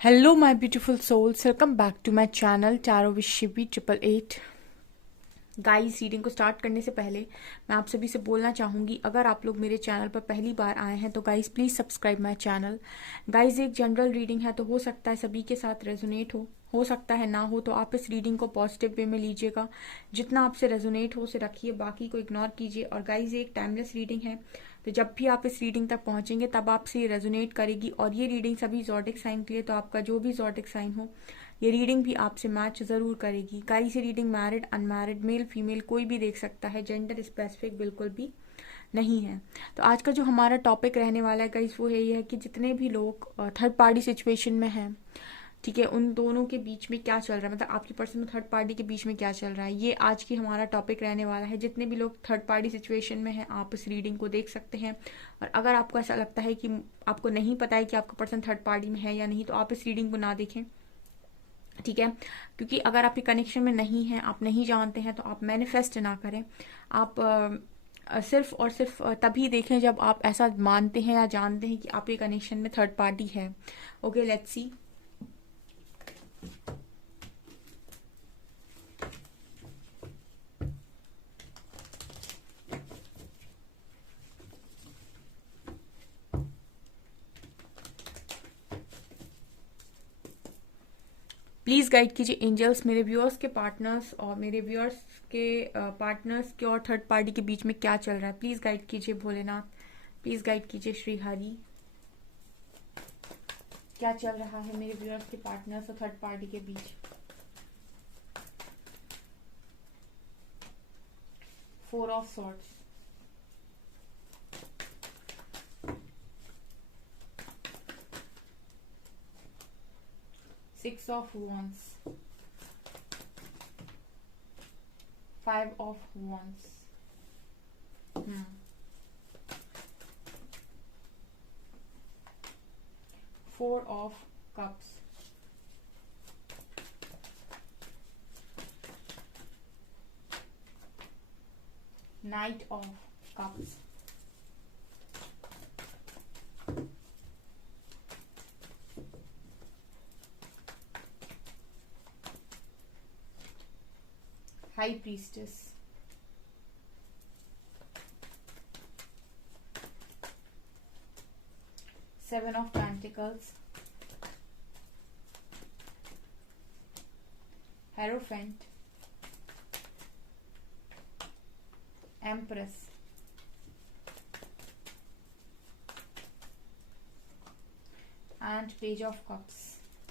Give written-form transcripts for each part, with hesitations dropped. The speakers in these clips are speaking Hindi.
Hello my beautiful souls, welcome back to my channel tarot with Shivi 888। Guys, reading को स्टार्ट करने से पहले मैं आप सभी से बोलना चाहूँगी, अगर आप लोग मेरे चैनल पर पहली बार आए हैं तो guys please subscribe my channel. Guys, एक जनरल रीडिंग है तो हो सकता है सभी के साथ रेजोनेट हो सकता है ना हो, तो आप इस रीडिंग को पॉजिटिव वे में लीजिएगा। जितना आपसे रेजोनेट हो उसे रखिए, बाकी को इग्नोर कीजिए। और गाइस, ये एक टाइमलेस रीडिंग है, तो जब भी आप इस रीडिंग तक पहुंचेंगे तब आपसे ये रेजोनेट करेगी। और ये रीडिंग सभी ज़ोडिक साइन के लिए, तो आपका जो भी ज़ोडिक साइन हो ये रीडिंग भी आपसे मैच ज़रूर करेगी। गाइस, ये reading married unmarried male female कोई भी देख सकता है, जेंडर स्पेसिफिक बिल्कुल भी नहीं है। तो आज का जो हमारा टॉपिक रहने वाला है गाइस, वो ये है कि जितने भी लोग थर्ड पार्टी सिचुएशन में हैं, ठीक है, उन दोनों के बीच में क्या चल रहा है, मतलब आपकी पर्सन और थर्ड पार्टी के बीच में क्या चल रहा है, ये आज की हमारा टॉपिक रहने वाला है। जितने भी लोग थर्ड पार्टी सिचुएशन में हैं आप इस रीडिंग को देख सकते हैं। और अगर आपको ऐसा लगता है कि आपको नहीं पता है कि आपका पर्सन थर्ड पार्टी में है या नहीं, तो आप इस रीडिंग को ना देखें, ठीक है। क्योंकि अगर आपके कनेक्शन में नहीं है, आप नहीं जानते हैं, तो आप मैनिफेस्ट ना करें। आप सिर्फ और सिर्फ तभी देखें जब आप ऐसा मानते हैं या जानते हैं कि आपके कनेक्शन में थर्ड पार्टी है। Okay, let's see. Please guide कीजिए एंजल्स, मेरे व्यूअर्स के पार्टनर्स और मेरे व्यूअर्स के पार्टनर्स के और थर्ड पार्टी के बीच में क्या चल रहा है। प्लीज़ गाइड कीजिए भोलेनाथ, प्लीज़ गाइड कीजिए श्री हरि। क्या चल रहा है मेरे व्यूअर्स के पार्टनर्स और थर्ड पार्टी के बीच। 4 of swords, 6 of wands, 5 of wands, 4 of cups, Knight of cups, High priestess, Seven of Pentacles, Hierophant, Empress, and Page of Cups.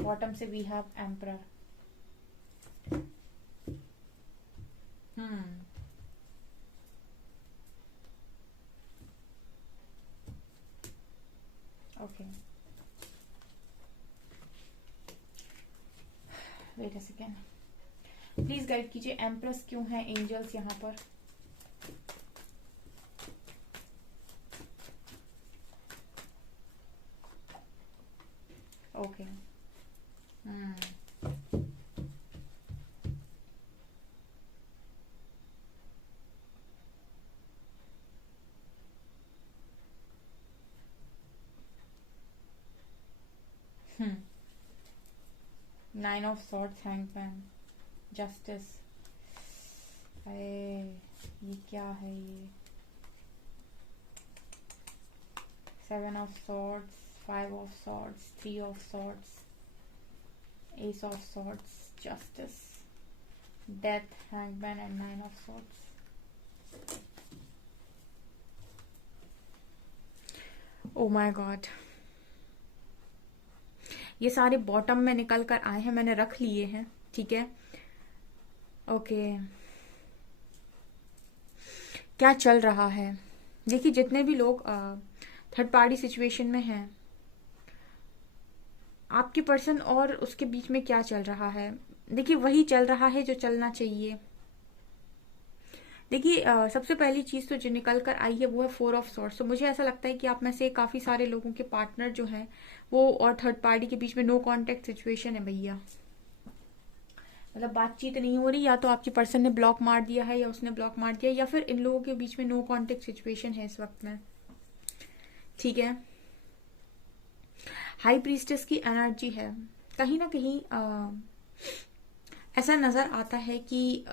Bottom से we have emperor. Okay, wait a second, please guide कीजिए एम्प्रेस क्यों है एंजल्स यहाँ पर। Okay, 9 of swords, hangman, justice. ये क्या है ये। 7 of swords, 5 of swords, 3 of swords, ace of swords, justice, death, hangman and 9 of swords. Oh my god, ये सारे बॉटम में निकल कर आए हैं, मैंने रख लिए हैं, ठीक है। ओके, क्या चल रहा है। देखिए, जितने भी लोग थर्ड पार्टी सिचुएशन में हैं, आपके पर्सन और उसके बीच में क्या चल रहा है। देखिए, वही चल रहा है जो चलना चाहिए। देखिए, सबसे पहली चीज तो जो निकल कर आई है वो है 4 ऑफ सॉर्ड्स। तो मुझे ऐसा लगता है कि आप में से काफी सारे लोगों के पार्टनर जो हैं वो और थर्ड पार्टी के बीच में नो कांटेक्ट सिचुएशन है भैया। मतलब बातचीत नहीं हो रही, या तो आपके पर्सन ने ब्लॉक मार दिया है या उसने ब्लॉक मार दिया, या फिर इन लोगों के बीच में नो कांटेक्ट सिचुएशन है इस वक्त में, ठीक है। हाई प्रीस्टेस की एनर्जी है। कहीं ना कहीं ऐसा नजर आता है कि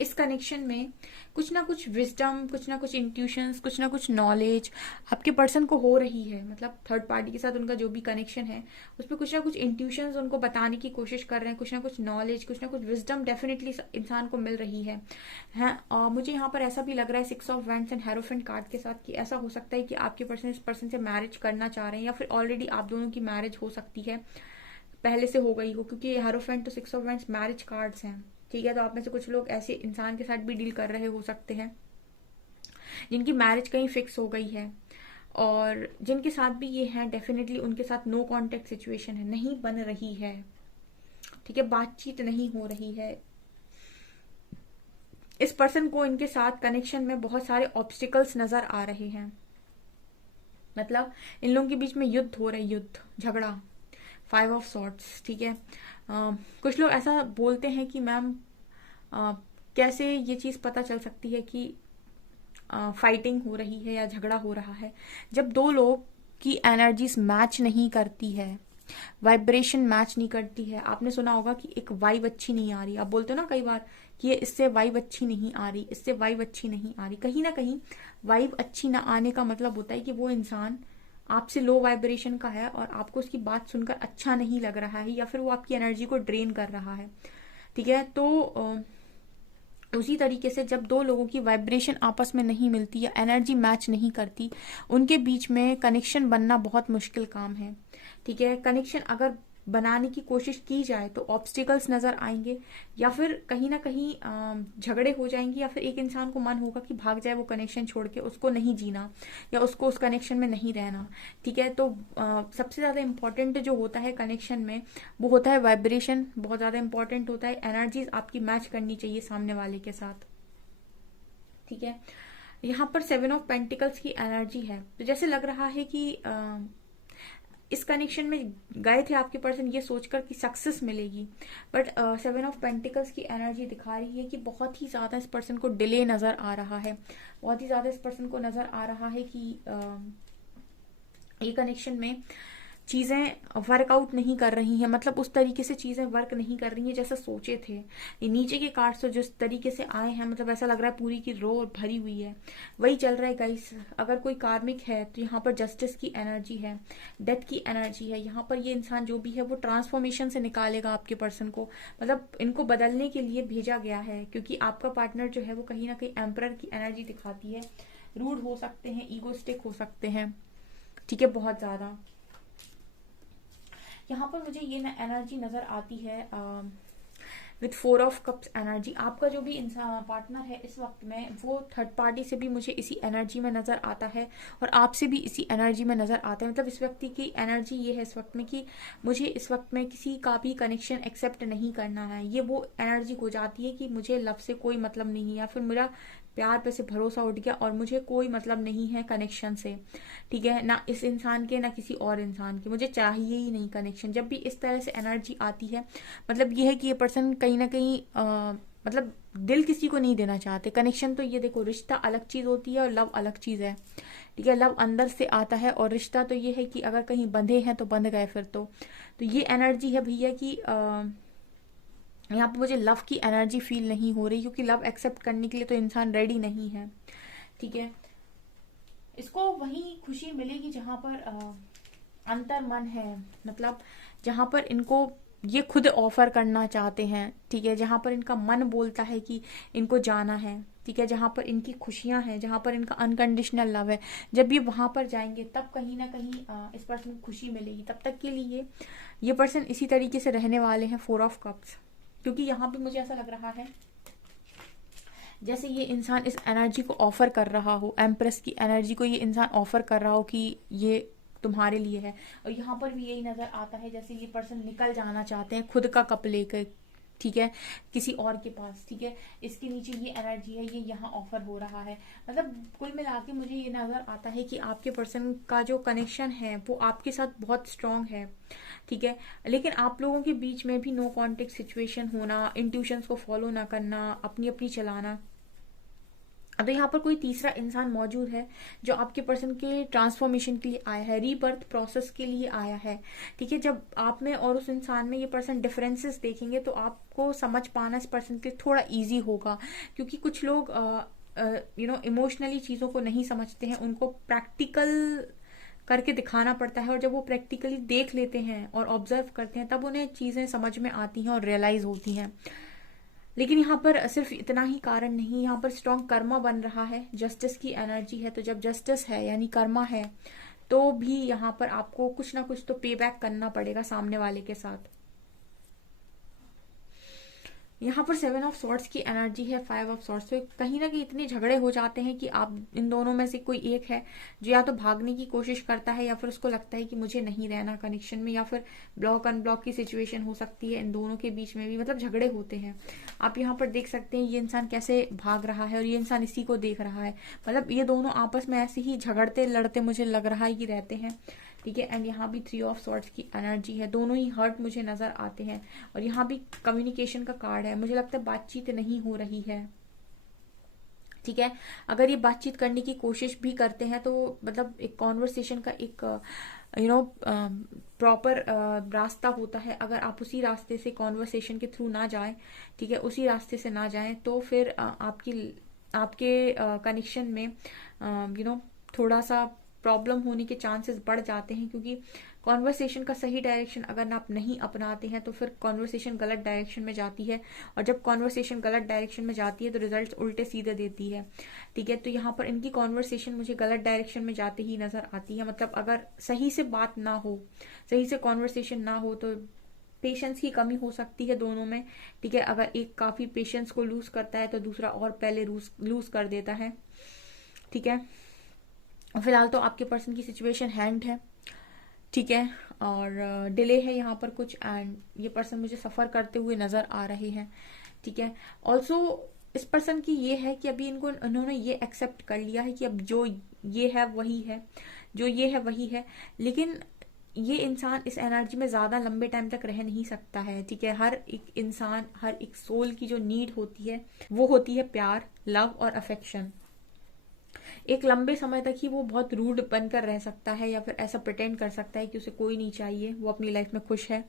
इस कनेक्शन में कुछ ना कुछ विजडम, कुछ ना कुछ इंट्यूशंस, कुछ ना कुछ नॉलेज आपके पर्सन को हो रही है। मतलब थर्ड पार्टी के साथ उनका जो भी कनेक्शन है उस पर कुछ ना कुछ इंट्यूशंस उनको बताने की कोशिश कर रहे हैं, कुछ ना कुछ नॉलेज, कुछ ना कुछ विजडम डेफिनेटली इंसान को मिल रही है। मुझे यहाँ पर ऐसा भी लग रहा है six of wands and hierophant card के साथ कि ऐसा हो सकता है कि आपके पर्सन इस पर्सन से मैरिज करना चाह रहे हैं, या फिर ऑलरेडी आप दोनों की मैरिज हो सकती है, पहले से हो गई हो, क्योंकि हेरोफेंट तो six of wands marriage cards हैं। ठीक है, तो आप में से कुछ लोग ऐसे इंसान के साथ भी डील कर रहे हो सकते हैं जिनकी मैरिज कहीं फिक्स हो गई है, और जिनके साथ भी ये है डेफिनेटली उनके साथ नो कांटेक्ट सिचुएशन है, नहीं बन रही है। ठीक है, बातचीत नहीं हो रही है। इस पर्सन को इनके साथ कनेक्शन में बहुत सारे ऑब्स्टिकल्स नजर आ रहे हैं। मतलब इन लोगों के बीच में युद्ध हो रहा है, युद्ध, झगड़ा, 5 ऑफ सॉर्ट्स। ठीक है, कुछ लोग ऐसा बोलते हैं कि मैम कैसे ये चीज पता चल सकती है कि फाइटिंग हो रही है या झगड़ा हो रहा है? जब दो लोग की एनर्जीज मैच नहीं करती है, वाइब्रेशन मैच नहीं करती है। आपने सुना होगा कि एक वाइब अच्छी नहीं आ रही, आप बोलते हो ना कई बार कि ये इससे वाइब अच्छी नहीं आ रही, इससे वाइब अच्छी नहीं आ रही। कहीं ना कहीं वाइब अच्छी ना आने का मतलब होता है कि वो इंसान आपसे लो वाइब्रेशन का है और आपको उसकी बात सुनकर अच्छा नहीं लग रहा है, या फिर वो आपकी एनर्जी को ड्रेन कर रहा है। ठीक है, तो उसी तरीके से जब दो लोगों की वाइब्रेशन आपस में नहीं मिलती या एनर्जी मैच नहीं करती, उनके बीच में कनेक्शन बनना बहुत मुश्किल काम है। ठीक है, कनेक्शन अगर बनाने की कोशिश की जाए तो ऑब्स्टिकल्स नजर आएंगे, या फिर कहीं ना कहीं झगड़े हो जाएंगे, या फिर एक इंसान को मन होगा कि भाग जाए वो कनेक्शन छोड़ के, उसको नहीं जीना या उसको उस कनेक्शन में नहीं रहना। ठीक है, तो सबसे ज्यादा इंपॉर्टेंट जो होता है कनेक्शन में वो होता है वाइब्रेशन, बहुत ज्यादा इंपॉर्टेंट होता है। एनर्जीज आपकी मैच करनी चाहिए सामने वाले के साथ। ठीक है, यहाँ पर 7 ऑफ पेंटिकल्स की एनर्जी है, तो जैसे लग रहा है कि इस कनेक्शन में गए थे आपके पर्सन ये सोचकर कि सक्सेस मिलेगी, बट 7 ऑफ पेंटिकल्स की एनर्जी दिखा रही है कि बहुत ही ज्यादा इस पर्सन को डिले नजर आ रहा है। बहुत ही ज्यादा इस पर्सन को नजर आ रहा है कि ये कनेक्शन में चीजें वर्कआउट नहीं कर रही हैं, मतलब उस तरीके से चीजें वर्क नहीं कर रही हैं जैसा सोचे थे। ये नीचे के कार्ड्स तो जिस तरीके से आए हैं, मतलब ऐसा लग रहा है पूरी की रो भरी हुई है, वही चल रहा है गाइस। अगर कोई कार्मिक है तो यहाँ पर जस्टिस की एनर्जी है, डेथ की एनर्जी है। यहाँ पर ये इंसान जो भी है वो ट्रांसफॉर्मेशन से निकालेगा आपके पर्सन को, मतलब इनको बदलने के लिए भेजा गया है, क्योंकि आपका पार्टनर जो है वो कहीं ना कहीं एम्परर की एनर्जी दिखाती है। रूड हो सकते हैं, ईगोस्टिक हो सकते हैं। ठीक है, बहुत ज्यादा यहाँ पर मुझे ये एनर्जी नजर आती है विथ 4 ऑफ कप्स एनर्जी। आपका जो भी इंसान पार्टनर है इस वक्त में वो थर्ड पार्टी से भी मुझे इसी एनर्जी में नजर आता है, और आपसे भी इसी एनर्जी में नजर आता है। मतलब इस व्यक्ति की एनर्जी ये है इस वक्त में कि मुझे इस वक्त में किसी का भी कनेक्शन एक्सेप्ट नहीं करना है। ये वो एनर्जी हो जाती है कि मुझे लव से कोई मतलब नहीं है, या फिर मेरा प्यार पे से भरोसा उठ गया और मुझे कोई मतलब नहीं है कनेक्शन से। ठीक है, ना इस इंसान के ना किसी और इंसान के, मुझे चाहिए ही नहीं कनेक्शन। जब भी इस तरह से एनर्जी आती है मतलब ये है कि ये पर्सन कहीं ना कहीं मतलब दिल किसी को नहीं देना चाहते। कनेक्शन तो ये देखो, रिश्ता अलग चीज होती है और लव अलग चीज है। ठीक है, लव अंदर से आता है और रिश्ता तो ये है कि अगर कहीं बंधे हैं तो बंध गए फिर तो ये एनर्जी है भैया कि यहाँ पे मुझे लव की एनर्जी फील नहीं हो रही, क्योंकि लव एक्सेप्ट करने के लिए तो इंसान रेडी नहीं है। ठीक है, इसको वही खुशी मिलेगी जहां पर अंतर मन है, मतलब जहां पर इनको ये खुद ऑफर करना चाहते हैं। ठीक है, जहां पर इनका मन बोलता है कि इनको जाना है। ठीक है, जहां पर इनकी खुशियां हैं, जहां पर इनका अनकंडीशनल लव है, जब ये वहां पर जाएंगे तब कहीं ना कहीं इस पर्सन को खुशी मिलेगी। तब तक के लिए ये पर्सन इसी तरीके से रहने वाले हैं 4 ऑफ कप्स, क्योंकि यहाँ पे मुझे ऐसा लग रहा है जैसे ये इंसान इस एनर्जी को ऑफर कर रहा हो, एम्प्रेस की एनर्जी को ये इंसान ऑफर कर रहा हो कि ये तुम्हारे लिए है। और यहाँ पर भी यही नजर आता है जैसे ये पर्सन निकल जाना चाहते हैं खुद का कप लेकर। ठीक है, किसी और के पास। ठीक है, इसके नीचे ये एनर्जी है, ये यहाँ ऑफर हो रहा है। मतलब कुल मिला के मुझे ये नजर आता है कि आपके पर्सन का जो कनेक्शन है वो आपके साथ बहुत स्ट्रांग है। ठीक है, लेकिन आप लोगों के बीच में भी नो कॉन्टेक्ट सिचुएशन होना, इंट्यूशंस को फॉलो ना करना, अपनी अपनी चलाना, तो यहाँ पर कोई तीसरा इंसान मौजूद है जो आपके पर्सन के ट्रांसफॉर्मेशन के लिए आया है, रीबर्थ प्रोसेस के लिए आया है। ठीक है, जब आप में और उस इंसान में ये पर्सन डिफरेंसेस देखेंगे तो आपको समझ पाना इस पर्सन के लिए थोड़ा इजी होगा, क्योंकि कुछ लोग इमोशनली चीज़ों को नहीं समझते हैं, उनको प्रैक्टिकल करके दिखाना पड़ता है, और जब वो प्रैक्टिकली देख लेते हैं और ऑब्जर्व करते हैं तब उन्हें चीज़ें समझ में आती हैं और रियलाइज होती हैं। लेकिन यहाँ पर सिर्फ इतना ही कारण नहीं, यहाँ पर स्ट्रॉन्ग कर्मा बन रहा है, जस्टिस की एनर्जी है। तो जब जस्टिस है यानी कर्मा है, तो भी यहाँ पर आपको कुछ ना कुछ तो पे बैक करना पड़ेगा सामने वाले के साथ। यहाँ पर 7 ऑफ सॉर्ड्स की एनर्जी है, 5 ऑफ सॉर्ड्स। तो कहीं ना कहीं इतने झगड़े हो जाते हैं कि आप इन दोनों में से कोई एक है जो या तो भागने की कोशिश करता है, या फिर उसको लगता है कि मुझे नहीं रहना कनेक्शन में, या फिर ब्लॉक अनब्लॉक की सिचुएशन हो सकती है इन दोनों के बीच में भी, मतलब झगड़े होते हैं। आप यहाँ पर देख सकते हैं ये इंसान कैसे भाग रहा है और ये इंसान इसी को देख रहा है, मतलब ये दोनों आपस में ऐसे ही झगड़ते लड़ते मुझे लग रहा है कि रहते हैं। ठीक है, एंड यहाँ भी 3 ऑफ सॉर्ड्स की एनर्जी है, दोनों ही हर्ट मुझे नजर आते हैं। और यहाँ भी कम्युनिकेशन का कार्ड है, मुझे लगता है बातचीत नहीं हो रही है। ठीक है, अगर ये बातचीत करने की कोशिश भी करते हैं तो मतलब एक कॉन्वर्सेशन का एक प्रॉपर रास्ता होता है, अगर आप उसी रास्ते से कॉन्वर्सेशन के थ्रू ना जाएं, ठीक है, उसी रास्ते से ना जाएं, तो फिर आपके कनेक्शन में थोड़ा सा प्रॉब्लम होने के चांसेस बढ़ जाते हैं, क्योंकि कॉन्वर्सेशन का सही डायरेक्शन अगर आप नहीं अपनाते हैं तो फिर कॉन्वर्सेशन गलत डायरेक्शन में जाती है, और जब कॉन्वर्सेशन गलत डायरेक्शन में जाती है तो रिजल्ट्स उल्टे सीधे देती है। ठीक है, तो यहाँ पर इनकी कॉन्वर्सेशन मुझे गलत डायरेक्शन में जाते ही नजर आती है, मतलब अगर सही से बात ना हो, सही से कॉन्वर्सेशन ना हो, तो पेशेंस की कमी हो सकती है दोनों में। ठीक है, अगर एक काफी पेशेंस को लूज करता है तो दूसरा और पहले लूज कर देता है। ठीक है, फिलहाल तो आपके पर्सन की सिचुएशन हैंड है। ठीक है, और डिले है यहाँ पर कुछ, एंड ये पर्सन मुझे सफर करते हुए नजर आ रहे हैं। ठीक है, ऑल्सो इस पर्सन की ये है कि अभी इन्होंने ये एक्सेप्ट कर लिया है कि अब जो ये है वही है, जो ये है वही है, लेकिन ये इंसान इस एनर्जी में ज्यादा लंबे टाइम तक रह नहीं सकता है। ठीक है, हर एक इंसान, हर एक सोल की जो नीड होती है वो होती है प्यार, लव और अफेक्शन। एक लंबे समय तक ही वो बहुत रूड बनकर रह सकता है, या फिर ऐसा प्रिटेंड कर सकता है कि उसे कोई नहीं चाहिए, वो अपनी लाइफ में खुश है,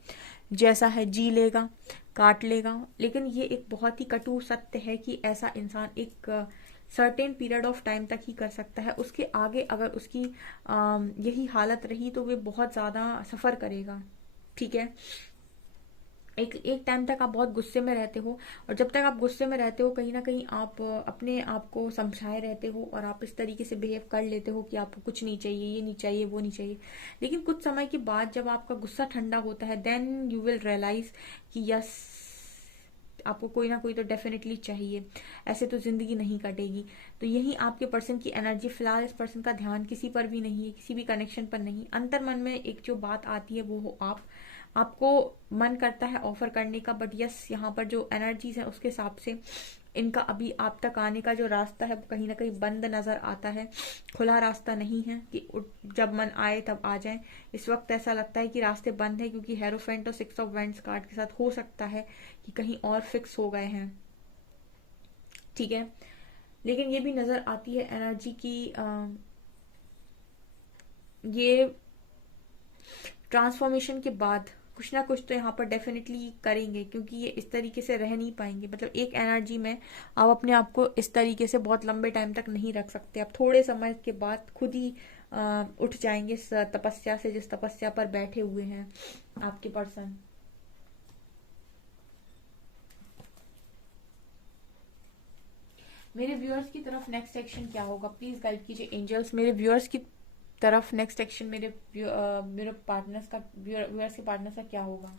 जैसा है जी लेगा, काट लेगा। लेकिन ये एक बहुत ही कटु सत्य है कि ऐसा इंसान एक सर्टेन पीरियड ऑफ टाइम तक ही कर सकता है, उसके आगे अगर उसकी यही हालत रही तो वे बहुत ज्यादा सफर करेगा। ठीक है, एक टाइम तक आप बहुत गुस्से में रहते हो, और जब तक आप गुस्से में रहते हो कहीं ना कहीं आप अपने आप को समझाए रहते हो, और आप इस तरीके से बिहेव कर लेते हो कि आपको कुछ नहीं चाहिए, ये नहीं चाहिए, वो नहीं चाहिए। लेकिन कुछ समय के बाद जब आपका गुस्सा ठंडा होता है, देन यू विल रियलाइज कि यस, आपको कोई ना कोई तो डेफिनेटली चाहिए, ऐसे तो जिंदगी नहीं कटेगी। तो यही आपके पर्सन की एनर्जी। फिलहाल इस पर्सन का ध्यान किसी पर भी नहीं है, किसी भी कनेक्शन पर नहीं। अंतर मन में एक जो बात आती है वो हो आपको मन करता है ऑफर करने का, बट यस यहाँ पर जो एनर्जीज है उसके हिसाब से इनका अभी आप तक आने का जो रास्ता है वो कहीं ना कहीं बंद नजर आता है, खुला रास्ता नहीं है कि जब मन आए तब आ जाए। इस वक्त ऐसा लगता है कि रास्ते बंद है, क्योंकि हेरोफेंट और 6 ऑफ वेंट्स कार्ड के साथ हो सकता है कि कहीं और फिक्स हो गए हैं। ठीक है, लेकिन ये भी नजर आती है एनर्जी की ये ट्रांसफॉर्मेशन के बाद कुछ ना कुछ तो यहाँ पर डेफिनेटली करेंगे, क्योंकि ये इस तरीके से रह नहीं पाएंगे। मतलब एक एनर्जी में आप अपने आप को इस तरीके से बहुत लंबे टाइम तक नहीं रख सकते, आप थोड़े समय के बाद खुद ही उठ जाएंगे इस तपस्या से, जिस तपस्या पर बैठे हुए हैं आपके पर्सन। मेरे व्यूअर्स की तरफ नेक्स्ट एक्शन क्या होगा, प्लीज गाइड कीजिए एंजल्स। मेरे व्यूअर्स की तरफ नेक्स्ट एक्शन मेरे पार्टनर्स का, व्यूअर्स के पार्टनर्स का क्या होगा।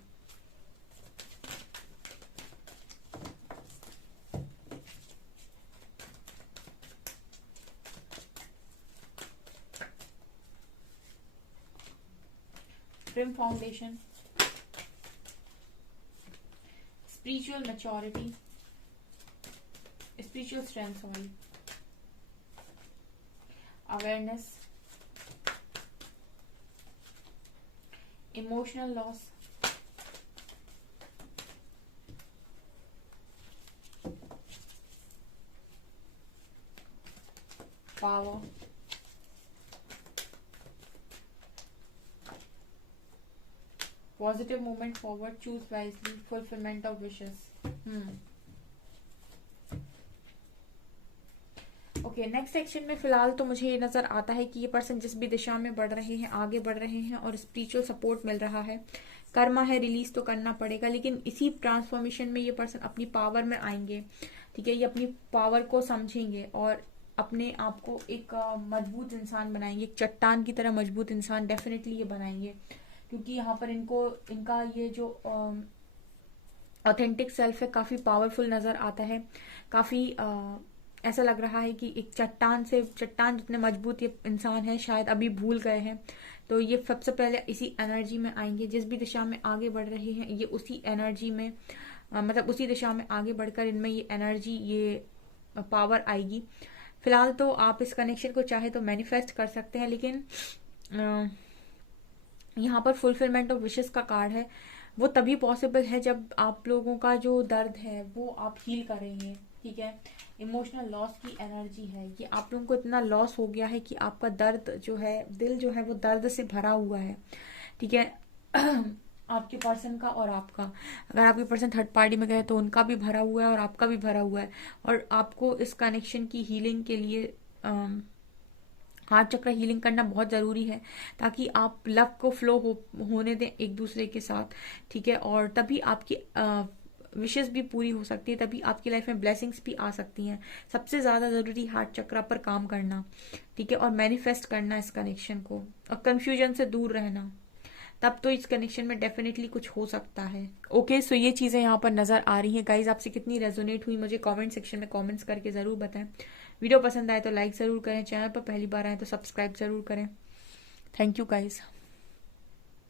Prim foundation, spiritual maturity, spiritual strength, sorry, awareness, emotional loss, power, positive movement forward, choose wisely, fulfilment of wishes. Okay, next section में फिलहाल तो मुझे ये नजर आता है कि ये पर्सन जिस भी दिशा में बढ़ रहे हैं, आगे बढ़ रहे हैं और स्पिरिचुअल सपोर्ट मिल रहा है। कर्मा है, रिलीज तो करना पड़ेगा, लेकिन इसी ट्रांसफॉर्मेशन में ये पर्सन अपनी पावर में आएंगे। ठीक है, ये अपनी पावर को समझेंगे और अपने आप को एक मजबूत इंसान बनाएंगे, एक चट्टान की तरह मजबूत इंसान डेफिनेटली ये बनाएंगे, क्योंकि यहाँ पर इनको इनका ये जो ऑथेंटिक सेल्फ है काफी पावरफुल नजर आता है। काफी ऐसा लग रहा है कि एक चट्टान जितने मजबूत ये इंसान है शायद अभी भूल गए हैं। तो ये सबसे पहले इसी एनर्जी में आएंगे, जिस भी दिशा में आगे बढ़ रहे हैं ये उसी एनर्जी में मतलब उसी दिशा में आगे बढ़कर इनमें ये एनर्जी, ये पावर आएगी। फिलहाल तो आप इस कनेक्शन को चाहे तो मैनिफेस्ट कर सकते हैं, लेकिन यहाँ पर फुलफिलमेंट ऑफ विशेस का कार्ड है। वो तभी पॉसिबल है जब आप लोगों का जो दर्द है वो आप हील करेंगे। ठीक है, इमोशनल लॉस की एनर्जी है ये, आप लोगों को इतना लॉस हो गया है कि आपका दर्द जो है, दिल जो है वो दर्द से भरा हुआ है। ठीक है आपके पर्सन का और आपका, अगर आपके पर्सन थर्ड पार्टी में गए तो उनका भी भरा हुआ है और आपका भी भरा हुआ है। और आपको इस कनेक्शन की हीलिंग के लिए हार्ट चक्र हीलिंग करना बहुत जरूरी है, ताकि आप लव को फ्लो होने दें एक दूसरे के साथ। ठीक है, और तभी आपकी विशेस भी पूरी हो सकती है, तभी आपकी लाइफ में ब्लेसिंग्स भी आ सकती हैं। सबसे ज्यादा जरूरी हार्ट चक्र पर काम करना। ठीक है, और मैनिफेस्ट करना इस कनेक्शन को, और कंफ्यूजन से दूर रहना, तब तो इस कनेक्शन में डेफिनेटली कुछ हो सकता है। ओके, सो ये चीजें यहाँ पर नजर आ रही हैं। गाइज, आपसे कितनी रेजोनेट हुई मुझे कमेंट सेक्शन में कमेंट्स करके जरूर बताएं। वीडियो पसंद आए तो लाइक जरूर करें, चैनल पर पहली बार आए तो सब्सक्राइब जरूर करें। Thank you guys.